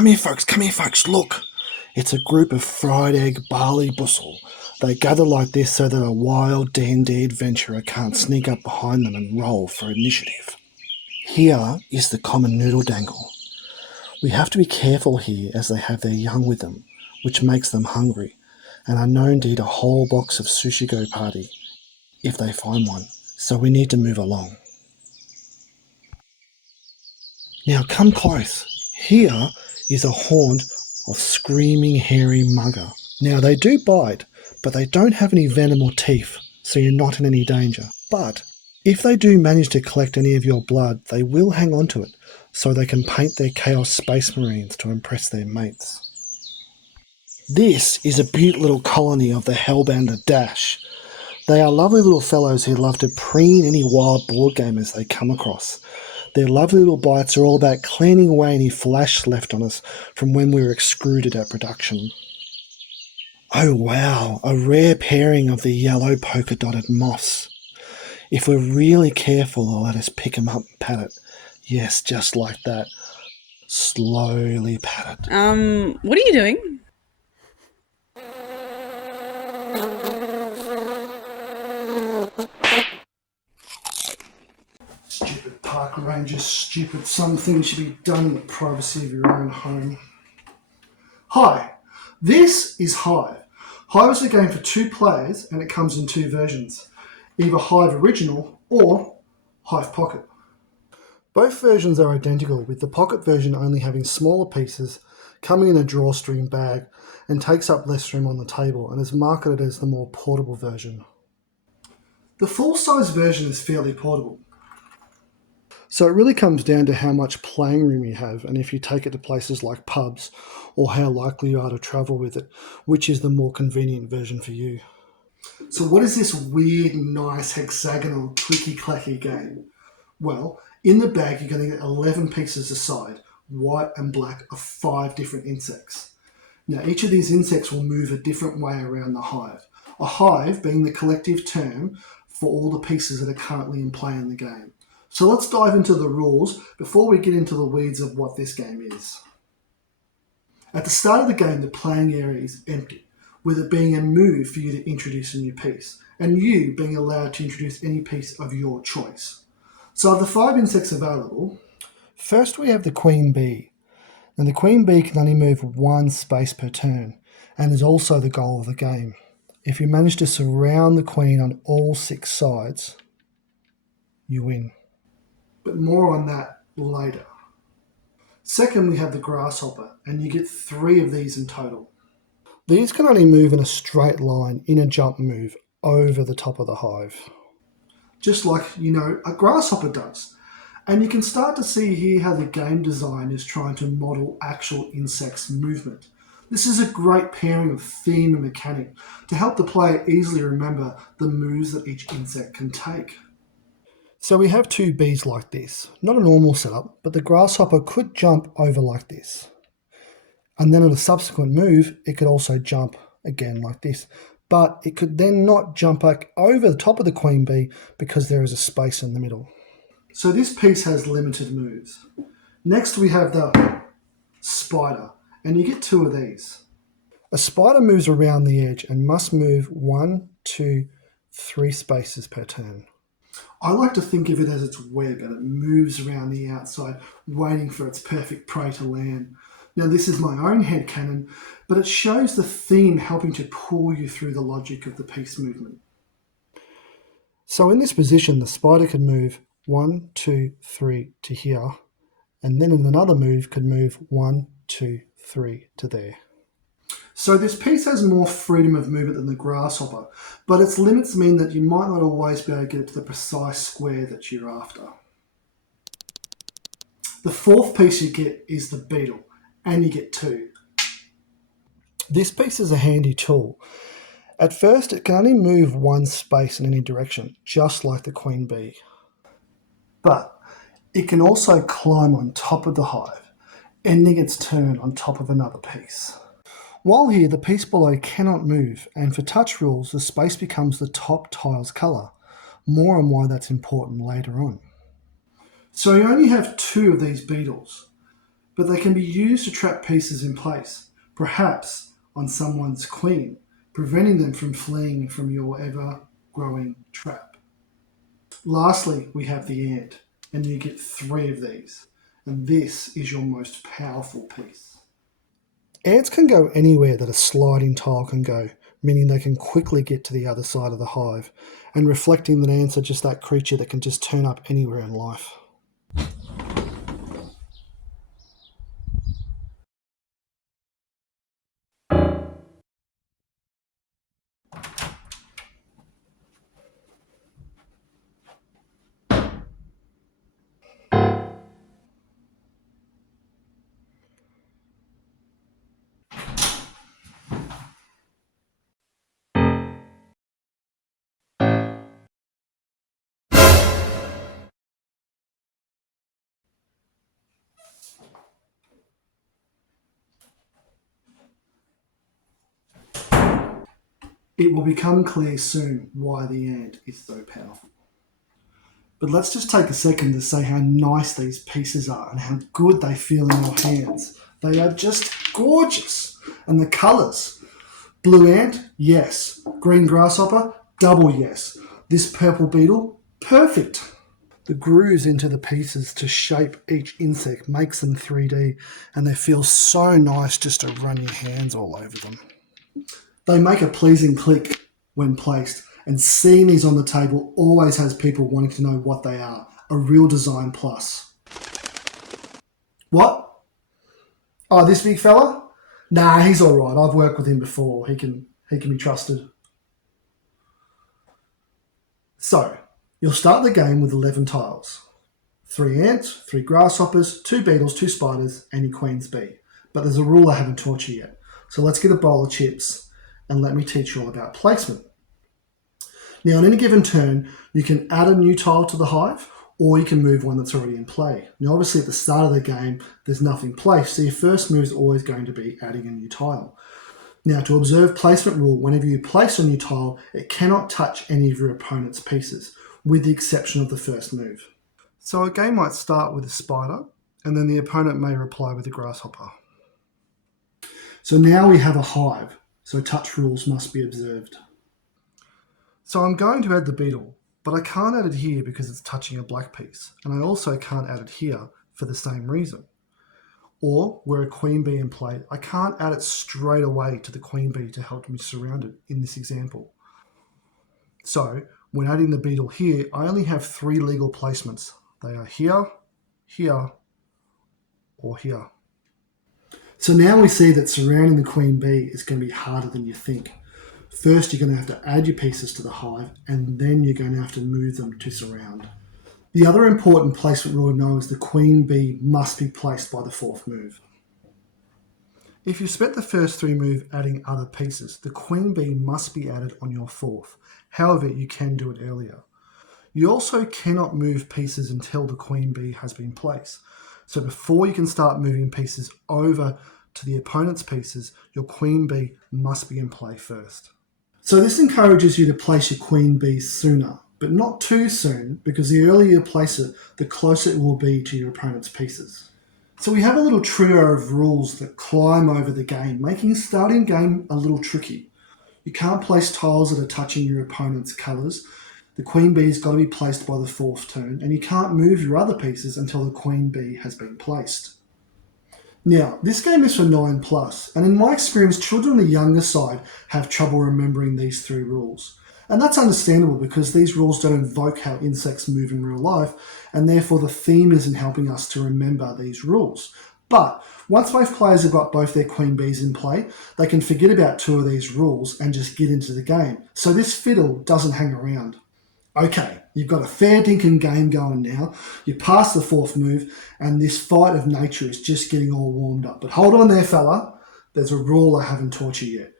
come here folks, look. It's a group of fried egg barley bustle. They gather like this so that a wild D&D adventurer can't sneak up behind them and roll for initiative. Here is the common noodle dangle. We have to be careful here as they have their young with them, which makes them hungry, and are known to eat a whole box of sushi go party, if they find one, so we need to move along. Now come close. Here is a haunt of screaming hairy mugger. Now they do bite, but they don't have any venom or teeth, so you're not in any danger. But if they do manage to collect any of your blood, they will hang on to it, so they can paint their Chaos Space Marines to impress their mates. This is a beaut little colony of the Hellbounder Dash. They are lovely little fellows who love to preen any wild board gamers they come across. Their lovely little bites are all about cleaning away any flash left on us from when we were extruded at production. Oh wow, a rare pairing of the yellow polka-dotted moss. If we're really careful, they'll let us pick them up and pat it. Yes, just like that. Slowly pat it. What are you doing? Stupid park rangers, stupid. Some things should be done in the privacy of your own home. Hi, this is Hive. Hive is a game for 2 players and it comes in 2 versions, either Hive Original or Hive Pocket. Both versions are identical, with the Pocket version only having smaller pieces, coming in a drawstring bag, and takes up less room on the table and is marketed as the more portable version. The full-size version is fairly portable. So it really comes down to how much playing room you have and if you take it to places like pubs or how likely you are to travel with it, which is the more convenient version for you. So what is this weird, nice, hexagonal, clicky-clacky game? Well, in the bag you're going to get 11 pieces aside, white and black, of 5 different insects. Now each of these insects will move a different way around the hive. A hive being the collective term for all the pieces that are currently in play in the game. So let's dive into the rules before we get into the weeds of what this game is. At the start of the game, the playing area is empty, with it being a move for you to introduce a new piece, and you being allowed to introduce any piece of your choice. So of the 5 insects available, first we have the queen bee. And the queen bee can only move 1 space per turn, and is also the goal of the game. If you manage to surround the queen on all 6 sides, you win. But more on that later. Second, we have the grasshopper, and you get 3 of these in total. These can only move in a straight line in a jump move over the top of the hive. Just like, a grasshopper does. And you can start to see here how the game design is trying to model actual insects' movement. This is a great pairing of theme and mechanic to help the player easily remember the moves that each insect can take. So we have 2 bees like this. Not a normal setup, but the grasshopper could jump over like this. And then on a subsequent move, it could also jump again like this. But it could then not jump back over the top of the queen bee because there is a space in the middle. So this piece has limited moves. Next we have the spider, and you get 2 of these. A spider moves around the edge and must move 1, 2, 3 spaces per turn. I like to think of it as its web, and it moves around the outside, waiting for its perfect prey to land. Now this is my own headcanon, but it shows the theme helping to pull you through the logic of the piece movement. So in this position, the spider could move 1, 2, 3 to here, and then in another move could move 1, 2, 3 to there. So this piece has more freedom of movement than the grasshopper, but its limits mean that you might not always be able to get it to the precise square that you're after. The 4th piece you get is the beetle, and you get 2. This piece is a handy tool. At first, it can only move 1 space in any direction, just like the queen bee. But it can also climb on top of the hive, ending its turn on top of another piece. While here, the piece below cannot move, and for touch rules, the space becomes the top tile's colour. More on why that's important later on. So you only have 2 of these beetles. but they can be used to trap pieces in place, perhaps on someone's queen, preventing them from fleeing from your ever-growing trap. Lastly, we have the ant, and you get 3 of these, and this is your most powerful piece. Ants can go anywhere that a sliding tile can go, meaning they can quickly get to the other side of the hive, and reflecting that ants are just that creature that can just turn up anywhere in life. It will become clear soon why the ant is so powerful. But let's just take a second to say how nice these pieces are and how good they feel in your hands. They are just gorgeous. And the colours. Blue ant, yes. Green grasshopper, double yes. This purple beetle, perfect. The grooves into the pieces to shape each insect makes them 3D, and they feel so nice just to run your hands all over them. They make a pleasing click when placed, and seeing these on the table always has people wanting to know what they are. A real design plus. What? Oh, this big fella? Nah, he's all right. I've worked with him before. He can be trusted. So, you'll start the game with 11 tiles. 3 ants, 3 grasshoppers, 2 beetles, 2 spiders, and your queen's bee. But there's a rule I haven't taught you yet. So let's get a bowl of chips and let me teach you all about placement. Now, on any given turn, you can add a new tile to the hive, or you can move one that's already in play. Now, obviously, at the start of the game, there's nothing placed, so your first move is always going to be adding a new tile. Now, to observe placement rule, whenever you place a new tile, it cannot touch any of your opponent's pieces, with the exception of the first move. So a game might start with a spider, and then the opponent may reply with a grasshopper. So now we have a hive, so touch rules must be observed. So I'm going to add the beetle, but I can't add it here because it's touching a black piece, and I also can't add it here for the same reason. Or, where a queen bee in play, I can't add it straight away to the queen bee to help me surround it in this example. So, when adding the beetle here, I only have 3 legal placements. They are here, here, or here. So now we see that surrounding the queen bee is going to be harder than you think. First, you're going to have to add your pieces to the hive, and then you're going to have to move them to surround. The other important placement rule to know is the queen bee must be placed by the 4th move. If you've spent the first 3 moves adding other pieces, the queen bee must be added on your 4th. However, you can do it earlier. You also cannot move pieces until the queen bee has been placed. So before you can start moving pieces over to the opponent's pieces, your queen bee must be in play first. So this encourages you to place your queen bee sooner, but not too soon, because the earlier you place it, the closer it will be to your opponent's pieces. So we have a little trio of rules that climb over the game, making starting game a little tricky. You can't place tiles that are touching your opponent's colours. The queen bee's got to be placed by the 4th turn, and you can't move your other pieces until the queen bee has been placed. Now, this game is for 9+, and in my experience, children on the younger side have trouble remembering these 3 rules. And that's understandable because these rules don't invoke how insects move in real life, and therefore the theme isn't helping us to remember these rules. But once both players have got both their queen bees in play, they can forget about 2 of these rules and just get into the game. So this fiddle doesn't hang around. Okay, you've got a fair dinkum game going now. You passed the 4th move, and this fight of nature is just getting all warmed up. But hold on there, fella. There's a rule I haven't taught you yet.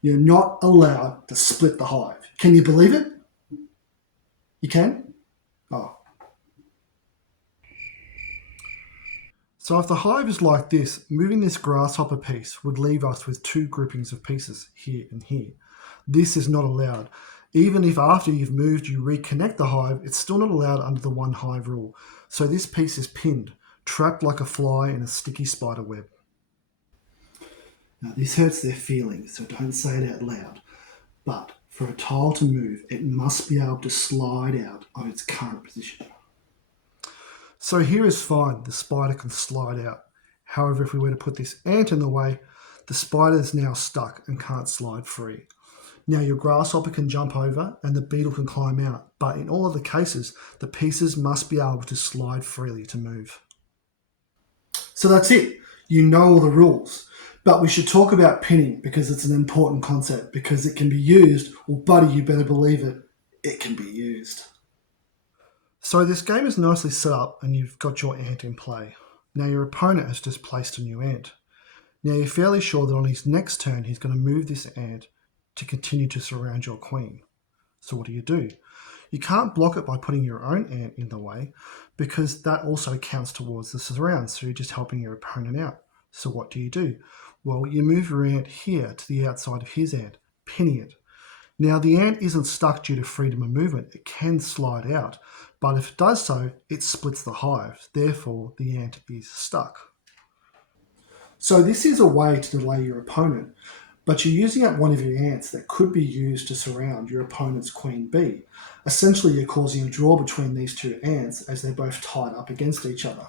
You're not allowed to split the hive. Can you believe it? You can? Oh. So if the hive is like this, moving this grasshopper piece would leave us with 2 groupings of pieces, here and here. This is not allowed. Even if after you've moved you reconnect the hive, it's still not allowed under the 1 hive rule. So this piece is pinned trapped like a fly in a sticky spider web. Now, this hurts their feelings, so don't say it out loud. But for a tile to move, it must be able to slide out of its current position. So here is fine, the spider can slide out. However, if we were to put this ant in the way, the spider is now stuck and can't slide free. Now your grasshopper can jump over and the beetle can climb out, but in all other cases, the pieces must be able to slide freely to move. So that's it. You know all the rules. But we should talk about pinning because it's an important concept because it can be used, or buddy, you better believe it, it can be used. So this game is nicely set up and you've got your ant in play. Now your opponent has just placed a new ant. Now you're fairly sure that on his next turn he's going to move this ant to continue to surround your queen. So what do? You can't block it by putting your own ant in the way because that also counts towards the surround, so you're just helping your opponent out. So what do? Well, you move your ant here to the outside of his ant, pinning it. Now the ant isn't stuck due to freedom of movement, it can slide out, but if it does so, it splits the hive, therefore the ant is stuck. So this is a way to delay your opponent, but you're using up one of your ants that could be used to surround your opponent's queen bee. Essentially, you're causing a draw between these two ants as they're both tied up against each other.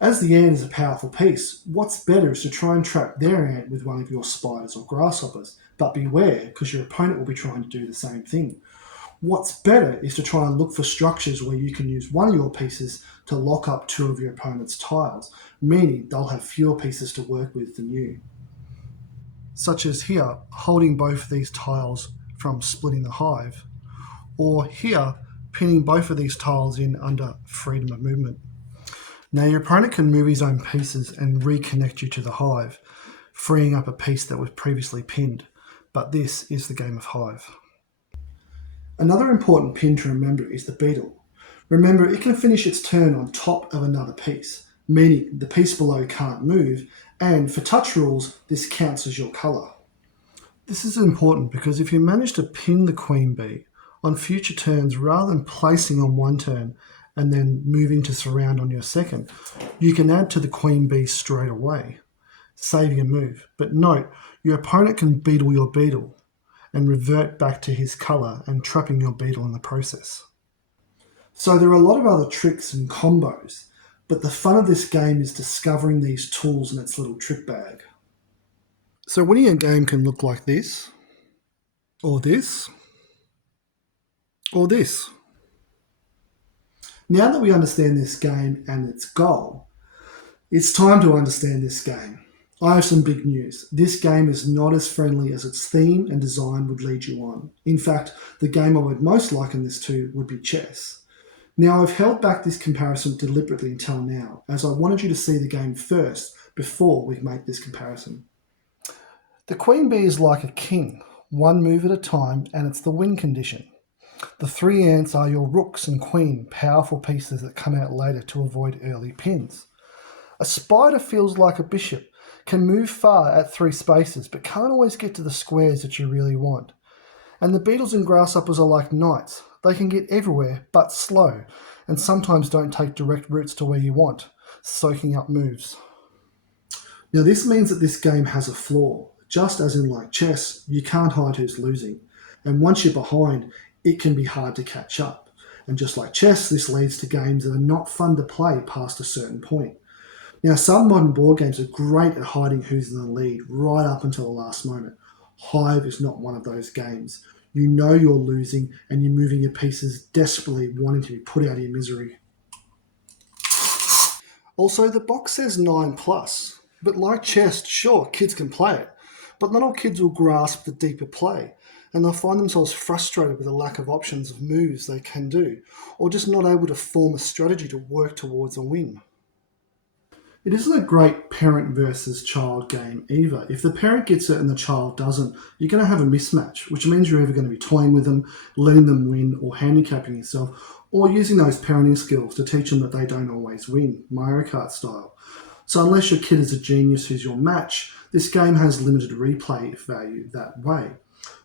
As the ant is a powerful piece, what's better is to try and trap their ant with one of your spiders or grasshoppers, but beware because your opponent will be trying to do the same thing. What's better is to try and look for structures where you can use one of your pieces to lock up two of your opponent's tiles, meaning they'll have fewer pieces to work with than you. Such as here, holding both of these tiles from splitting the hive, or here, pinning both of these tiles in under freedom of movement. Now your opponent can move his own pieces and reconnect you to the hive, freeing up a piece that was previously pinned, but this is the game of Hive. Another important pin to remember is the beetle. Remember, it can finish its turn on top of another piece, meaning the piece below can't move, and for touch rules, this counts as your colour. This is important because if you manage to pin the queen bee, on future turns, rather than placing on one turn and then moving to surround on your second, you can add to the queen bee straight away, saving a move. But note, your opponent can beetle your beetle and revert back to his colour and trapping your beetle in the process. So there are a lot of other tricks and combos, but the fun of this game is discovering these tools in its little trick bag. So winning a game can look like this, or this, or this. Now that we understand this game and its goal, it's time to understand this game. I have some big news. This game is not as friendly as its theme and design would lead you on. In fact, the game I would most liken this to would be chess. Now, I've held back this comparison deliberately until now, as I wanted you to see the game first before we make this comparison. The queen bee is like a king, one move at a time, and it's the win condition. The three ants are your rooks and queen, powerful pieces that come out later to avoid early pins. A spider feels like a bishop, can move far at 3 spaces, but can't always get to the squares that you really want. And the beetles and grasshoppers are like knights. They can get everywhere, but slow, and sometimes don't take direct routes to where you want, soaking up moves. Now this means that this game has a flaw. Just as in like chess, you can't hide who's losing. And once you're behind, it can be hard to catch up. And just like chess, this leads to games that are not fun to play past a certain point. Now, some modern board games are great at hiding who's in the lead right up until the last moment. Hive is not one of those games. You know you're losing and you're moving your pieces desperately wanting to be put out of your misery. Also, the box says 9+, but like chess, sure, kids can play it, but not all kids will grasp the deeper play, and they'll find themselves frustrated with the lack of options of moves they can do, or just not able to form a strategy to work towards a win. It isn't a great parent versus child game either. If the parent gets it and the child doesn't, you're going to have a mismatch, which means you're either going to be toying with them, letting them win, or handicapping yourself, or using those parenting skills to teach them that they don't always win, Mario Kart style. So unless your kid is a genius who's your match, this game has limited replay value that way.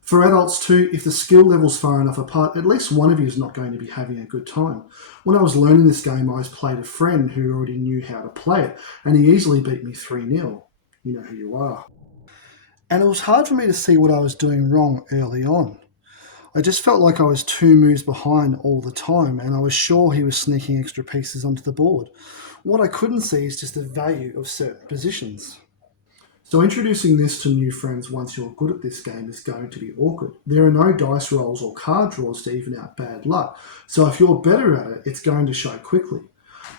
For adults too, if the skill level's far enough apart, at least one of you is not going to be having a good time. When I was learning this game, I played a friend who already knew how to play it, and he easily beat me 3-0. You know who you are. And it was hard for me to see what I was doing wrong early on. I just felt like I was 2 moves behind all the time, and I was sure he was sneaking extra pieces onto the board. What I couldn't see is just the value of certain positions. So introducing this to new friends once you're good at this game is going to be awkward. There are no dice rolls or card draws to even out bad luck, so if you're better at it, it's going to show quickly.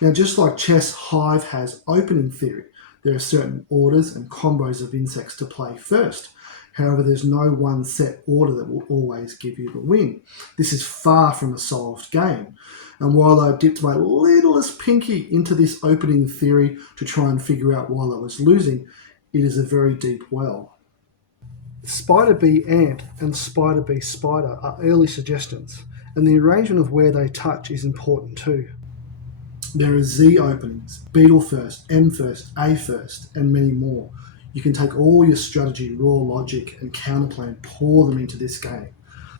Now, just like chess, Hive has opening theory. There are certain orders and combos of insects to play first. However, there's no one set order that will always give you the win. This is far from a solved game. And while I dipped my littlest pinky into this opening theory to try and figure out why I was losing, it is a very deep well. Spider bee ant and spider bee spider are early suggestions, and the arrangement of where they touch is important too. There are Z openings, beetle first, M first, A first, and many more. You can take all your strategy, raw logic, and counterplan, pour them into this game.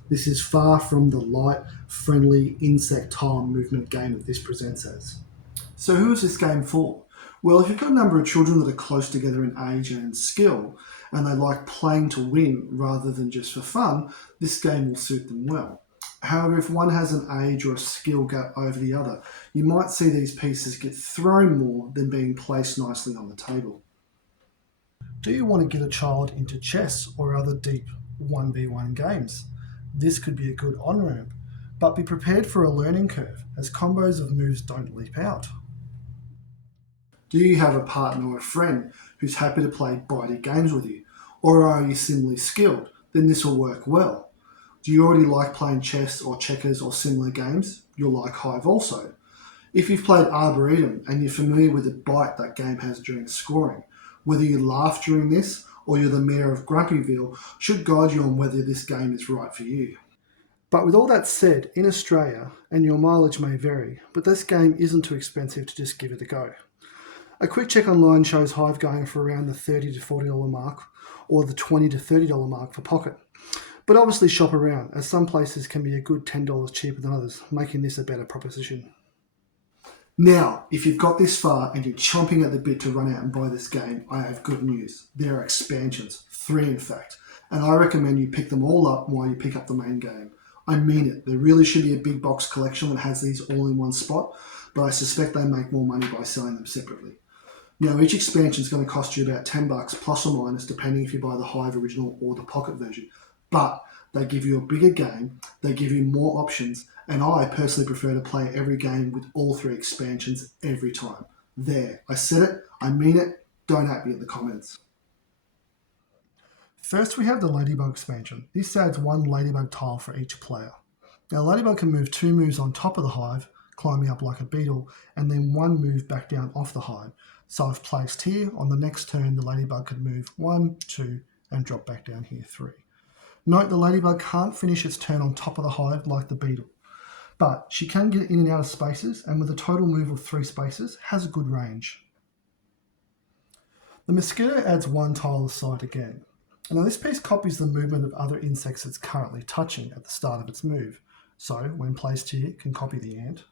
This is far from the light, friendly, insect-tile movement game that this presents as. So who is this game for? Well, if you've got a number of children that are close together in age and in skill, and they like playing to win rather than just for fun, this game will suit them well. However, if one has an age or a skill gap over the other, you might see these pieces get thrown more than being placed nicely on the table. Do you want to get a child into chess or other deep 1v1 games? This could be a good on-ramp, but be prepared for a learning curve, as combos of moves don't leap out. Do you have a partner or a friend who's happy to play bitey games with you? Or are you similarly skilled? Then this will work well. Do you already like playing chess or checkers or similar games? You'll like Hive also. If you've played Arboretum and you're familiar with the bite that game has during scoring, whether you laugh during this or you're the mayor of Grumpyville should guide you on whether this game is right for you. But with all that said, in Australia, and your mileage may vary, but this game isn't too expensive to just give it a go. A quick check online shows Hive going for around the $30 to $40 mark, or the $20 to $30 mark for Pocket. But obviously shop around, as some places can be a good $10 cheaper than others, making this a better proposition. Now, if you've got this far and you're chomping at the bit to run out and buy this game, I have good news. There are expansions, 3 in fact, and I recommend you pick them all up while you pick up the main game. I mean it, there really should be a big box collection that has these all in one spot, but I suspect they make more money by selling them separately. Now, each expansion is going to cost you about $10 plus or minus, depending if you buy the Hive original or the Pocket version. But they give you a bigger game, they give you more options, and I personally prefer to play every game with all 3 expansions every time. There, I said it, I mean it, don't at me in the comments. First we have the Ladybug expansion. This adds 1 Ladybug tile for each player. Now Ladybug can move 2 moves on top of the Hive, climbing up like a beetle, and then 1 move back down off the Hive. So if placed here, on the next turn the Ladybug could move 1, 2, and drop back down here 3. Note the Ladybug can't finish its turn on top of the Hive like the beetle, but she can get in and out of spaces, and with a total move of 3 spaces, has a good range. The Mosquito adds 1 tile aside again. Now this piece copies the movement of other insects it's currently touching at the start of its move. So when placed here, it can copy the ant.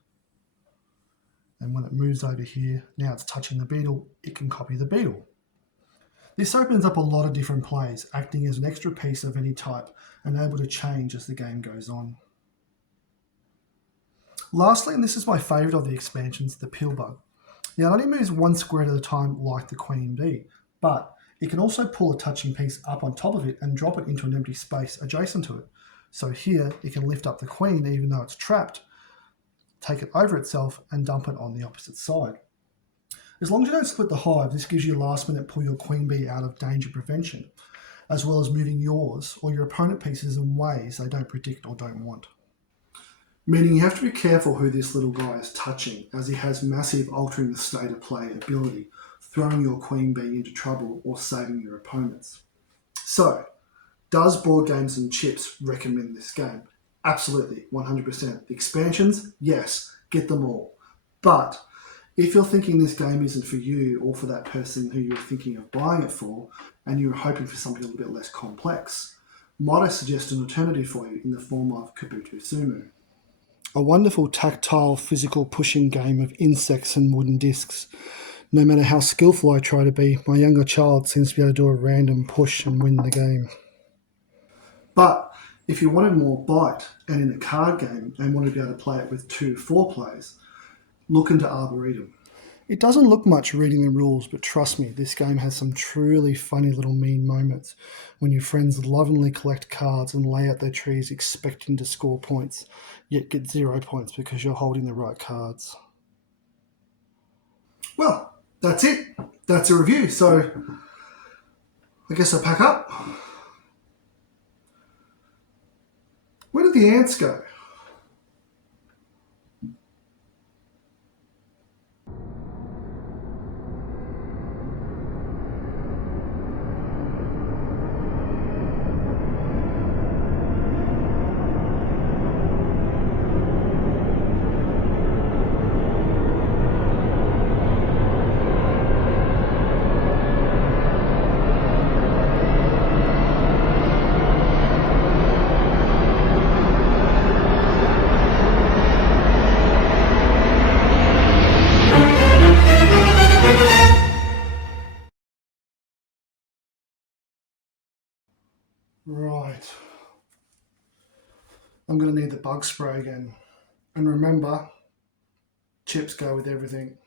And when it moves over here, now it's touching the beetle, it can copy the beetle. This opens up a lot of different plays, acting as an extra piece of any type and able to change as the game goes on. Lastly, and this is my favourite of the expansions, the Pillbug. Now it only moves 1 square at a time like the Queen Bee, but it can also pull a touching piece up on top of it and drop it into an empty space adjacent to it. So here it can lift up the Queen even though it's trapped, take it over itself and dump it on the opposite side. As long as you don't split the Hive, this gives you last minute pull your Queen Bee out of danger prevention, as well as moving yours or your opponent pieces in ways they don't predict or don't want. Meaning you have to be careful who this little guy is touching, as he has massive altering the state of play ability, throwing your Queen Bee into trouble or saving your opponents. So, does Board Games and Chips recommend this game? Absolutely, 100%. The expansions? Yes, get them all. But if you're thinking this game isn't for you or for that person who you're thinking of buying it for, and you're hoping for something a little bit less complex, might I suggest an alternative for you in the form of Kabuto Sumu? A wonderful tactile physical pushing game of insects and wooden discs. No matter how skillful I try to be, my younger child seems to be able to do a random push and win the game. But if you wanted more bite and in a card game and wanted to be able to play it with 2 to 4 players, look into Arboretum. It doesn't look much reading the rules, but trust me, this game has some truly funny little mean moments when your friends lovingly collect cards and lay out their trees expecting to score points, yet get 0 points because you're holding the right cards. Well, that's it. That's a review. So I guess I pack up. Where did the ants go? Right. I'm going to need the bug spray again. And remember, chips go with everything.